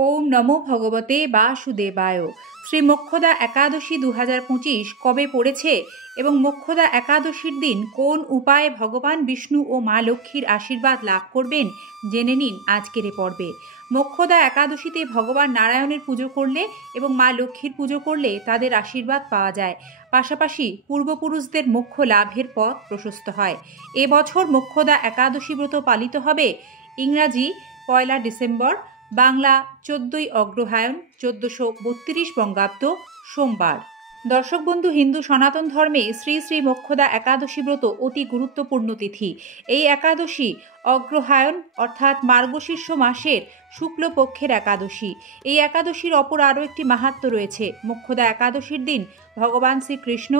ওম নমো ভগবতে বাসুদেবায়। শ্রী মোক্ষদা একাদশী 2025 কবে পড়েছে এবং মোক্ষদা একাদশীর দিন কোন উপায়ে ভগবান বিষ্ণু ও মা লক্ষ্মীর আশীর্বাদ লাভ করবেন জেনে নিন আজকের এ পর্বে। মোক্ষদা একাদশীতে ভগবান নারায়ণের পুজো করলে এবং মা লক্ষ্মীর পুজো করলে তাদের আশীর্বাদ পাওয়া যায়, পাশাপাশি পূর্বপুরুষদের মোক্ষ লাভের পথ প্রশস্ত হয়। এবছর মোক্ষদা একাদশী ব্রত পালিত হবে ইংরাজি 1 ডিসেম্বর, বাংলা 14 অগ্রহায়ণ 1432 বঙ্গাব্দ সোমবার। দর্শক বন্ধু, হিন্দু সনাতন ধর্মে শ্রী শ্রী মোক্ষদা একাদশী ব্রত অতি গুরুত্বপূর্ণ তিথি। এই একাদশী অগ্রহায়ণ অর্থাৎ মার্গশীর্ষ মাসের শুক্লপক্ষের একাদশী। এই একাদশীর অপর আরও একটি মাহাত্ম্য রয়েছে। মোক্ষদা একাদশীর দিন ভগবান শ্রীকৃষ্ণ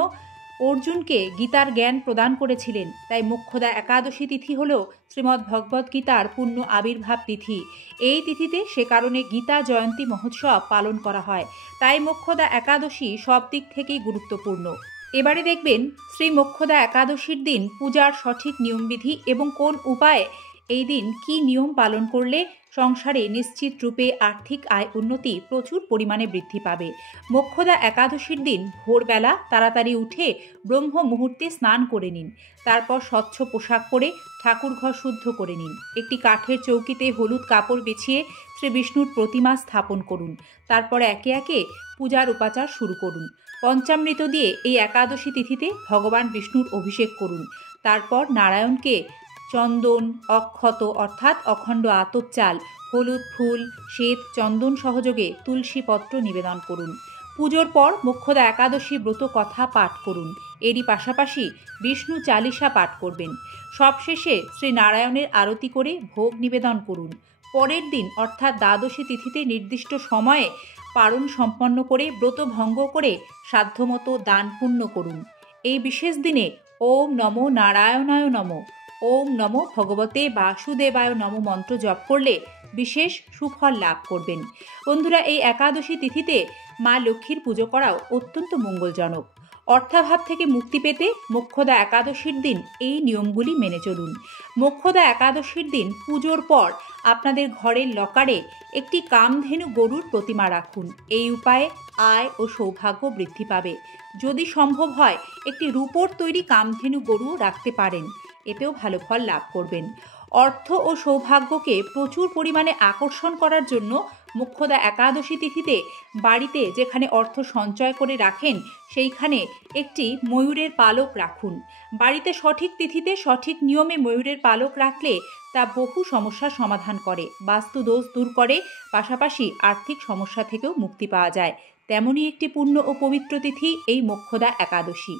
অর্জুনকে গীতার জ্ঞান প্রদান করেছিলেন, তাই মোক্ষদা একাদশী তিথি হল শ্রীমদ্ ভগবদ্ গীতার পূর্ণ আবির্ভাব তিথি। এই তিথিতে সে কারণে গীতা জয়ন্তী মহোৎসব পালন করা হয়, তাই মোক্ষদা একাদশী সব দিক থেকেই গুরুত্বপূর্ণ। এবারে দেখবেন শ্রী মোক্ষদা একাদশীর দিন পূজার সঠিক নিয়মবিধি এবং কোন উপায়ে এই দিন কি নিয়ম পালন করলে সংসারে নিশ্চিত রূপে আর্থিক আয় উন্নতি প্রচুর পরিমাণে বৃদ্ধি পাবে। মোক্ষদা একাদশীর দিন ভোরবেলা তাড়াতাড়ি উঠে ব্রহ্ম মুহূর্তে স্নান করে নিন। তারপর স্বচ্ছ পোশাক পরে ঠাকুর ঘর শুদ্ধ করে নিন। একটি কাঠের চৌকিতে হলুদ কাপড় বিছিয়ে শ্রী বিষ্ণুর প্রতিমা স্থাপন করুন। তারপর একে একে পূজার উপাচার শুরু করুন। পঞ্চামৃত দিয়ে এই একাদশী তিথিতে ভগবান বিষ্ণুর অভিষেক করুন। তারপর নারায়ণকে চন্দন, অক্ষত অর্থাৎ অখণ্ড আতপ চাল, হলুদ ফুল, শ্বেত চন্দন সহযোগে তুলসী পত্র নিবেদন করুন। পুজোর পর মোক্ষদা একাদশী ব্রত কথা পাঠ করুন। এরই পাশাপাশি বিষ্ণু চালিসা পাঠ করবেন। সবশেষে শ্রী নারায়ণের আরতি করে ভোগ নিবেদন করুন। পরের দিন অর্থাৎ দ্বাদশী তিথিতে নির্দিষ্ট সময়ে পারণ সম্পন্ন করে ব্রত ভঙ্গ করে সাধ্যমতো দান পুণ্য করুন। এই বিশেষ দিনে ওম নমো নারায়ণায় নমঃ, ওম নমো ভগবতে বাসুদেবায় নমঃ মন্ত্র জপ করলে বিশেষ সুফল লাভ করবেন। বন্ধুরা, এই একাদশী তিথিতে মা লক্ষ্মীর পুজো করাও অত্যন্ত মঙ্গলজনক। অর্থাভাব থেকে মুক্তি পেতে মোক্ষদা একাদশীর দিন এই নিয়মগুলি মেনে চলুন। মোক্ষদা একাদশীর দিন পুজোর পর আপনাদের ঘরের লকারে একটি কামধেনু গরুর প্রতিমা রাখুন। এই উপায়ে আয় ও সৌভাগ্য বৃদ্ধি পাবে। যদি সম্ভব হয় একটি রূপোর তৈরি কামধেনু গরুও রাখতে পারেন, এতেও ভালো ফল লাভ করবেন। অর্থ ও সৌভাগ্যকে প্রচুর পরিমাণে আকর্ষণ করার জন্য মোক্ষদা একাদশী তিথিতে বাড়িতে যেখানে অর্থ সঞ্চয় করে রাখেন সেইখানে একটি ময়ূরের পালক রাখুন। বাড়িতে সঠিক তিথিতে সঠিক নিয়মে ময়ূরের পালক রাখলে তা বহু সমস্যার সমাধান করে, বাস্তু দোষ দূর করে, পাশাপাশি আর্থিক সমস্যা থেকেও মুক্তি পাওয়া যায়। তেমনই একটি পূর্ণ ও পবিত্র তিথি এই মোক্ষদা একাদশী।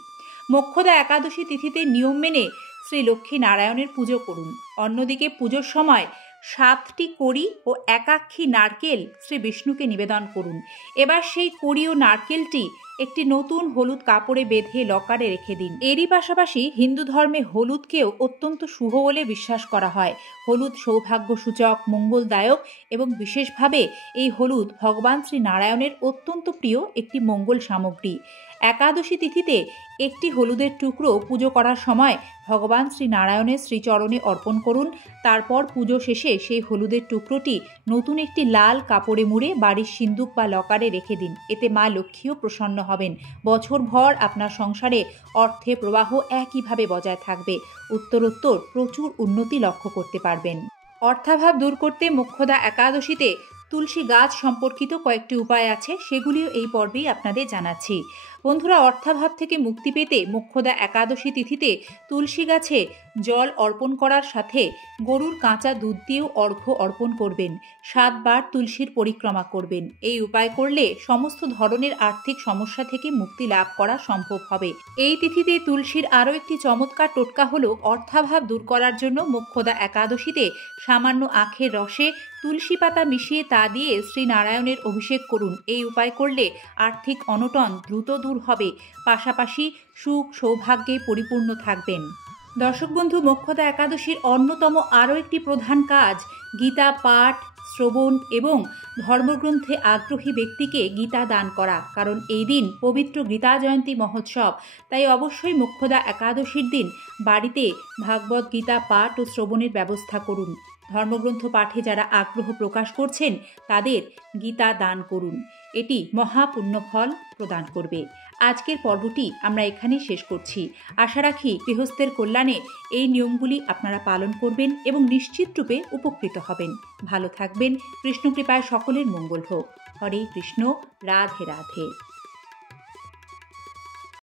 মোক্ষদা একাদশী তিথিতে নিয়ম মেনে শ্রী লক্ষ্মী নারায়ণের পুজো করুন। অন্যদিকে পুজোর সময় 7টি কড়ি ও একাক্ষী নারকেল শ্রী বিষ্ণুকে নিবেদন করুন। এবার সেই কড়ি ও নারকেলটি একটি নতুন হলুদ কাপড়ে বেঁধে লকারে রেখে দিন। এরই পাশাপাশি হিন্দু ধর্মে হলুদকেও অত্যন্ত শুভ বলে বিশ্বাস করা হয়। হলুদ সৌভাগ্য সূচক, মঙ্গলদায়ক এবং বিশেষভাবে এই হলুদ ভগবান শ্রী নারায়ণের অত্যন্ত প্রিয় একটি মঙ্গল সামগ্রী। একাদশী তিথিতে একটি হলুদের টুকরো পুজো করার সময় ভগবান শ্রী নারায়ণের শ্রীচরণে অর্পণ করুন। তারপর পুজো শেষে সেই হলুদের টুকরোটি নতুন একটি লাল কাপড়ে মুড়ে বাড়ির সিন্দুক বা লকারে রেখে দিন। এতে মা লক্ষ্মীও প্রসন্ন হবেন। বছরভর আপনার সংসারে অর্থে প্রবাহ একইভাবে বজায় থাকবে। উত্তরোত্তর প্রচুর উন্নতি লক্ষ্য করতে পারবেন। অর্থাভাব দূর করতে মোক্ষদা একাদশীতে তুলসী গাছ সম্পর্কিত কয়েকটি উপায় আছে, সেগুলিও এই পর্বেই আপনাদের জানাচ্ছি। বন্ধুরা, অর্থাভাব থেকে মুক্তি পেতে মোক্ষদা একাদশী তিথিতে তুলসী গাছে জল অর্পণ করার সাথে গরুর কাঁচা দুধ দিয়েও অর্ঘ্য অর্পণ করবেন। 7 বার তুলসীর পরিক্রমা করবেন। এই উপায় করলে সমস্ত ধরনের আর্থিক সমস্যা থেকে মুক্তি লাভ করা সম্ভব হবে। এই তিথিতে তুলসীর আরও একটি চমৎকার টোটকা হলো অর্থাভাব দূর করার জন্য মোক্ষদা একাদশীতে সামান্য আখের রসে তুলসী পাতা মিশিয়ে তা দিয়ে শ্রী নারায়ণের অভিষেক করুন। এই উপায় করলে আর্থিক অনটন দ্রুত দূর হবে, পাশাপাশি সুখ সৌভাগ্যে পরিপূর্ণ থাকবেন। দর্শক বন্ধু, মোক্ষদা একাদশীর অন্যতম আরও একটি প্রধান কাজ গীতা পাঠ, শ্রবণ এবং ধর্মগ্রন্থে আগ্রহী ব্যক্তিকে গীতা দান করা। কারণ এই দিন পবিত্র গীতা জয়ন্তী মহোৎসব, তাই অবশ্যই মোক্ষদা একাদশীর দিন বাড়িতে ভাগবত গীতা পাঠ ও শ্রবণের ব্যবস্থা করুন। ধর্মগ্রন্থ পাঠে যারা আগ্রহ প্রকাশ করছেন তাদের গীতা দান করুন, এটি মহাপুণ্যফল প্রদান করবে। আজকের পর্বটি আমরা এখানেই শেষ করছি। আশা রাখি গৃহস্থের কল্যাণে এই নিয়মগুলি আপনারা পালন করবেন এবং নিশ্চিতরূপে উপকৃত হবেন। ভালো থাকবেন। কৃষ্ণকৃপায় সকলের মঙ্গল হোক। হরে কৃষ্ণ। রাধে রাধে।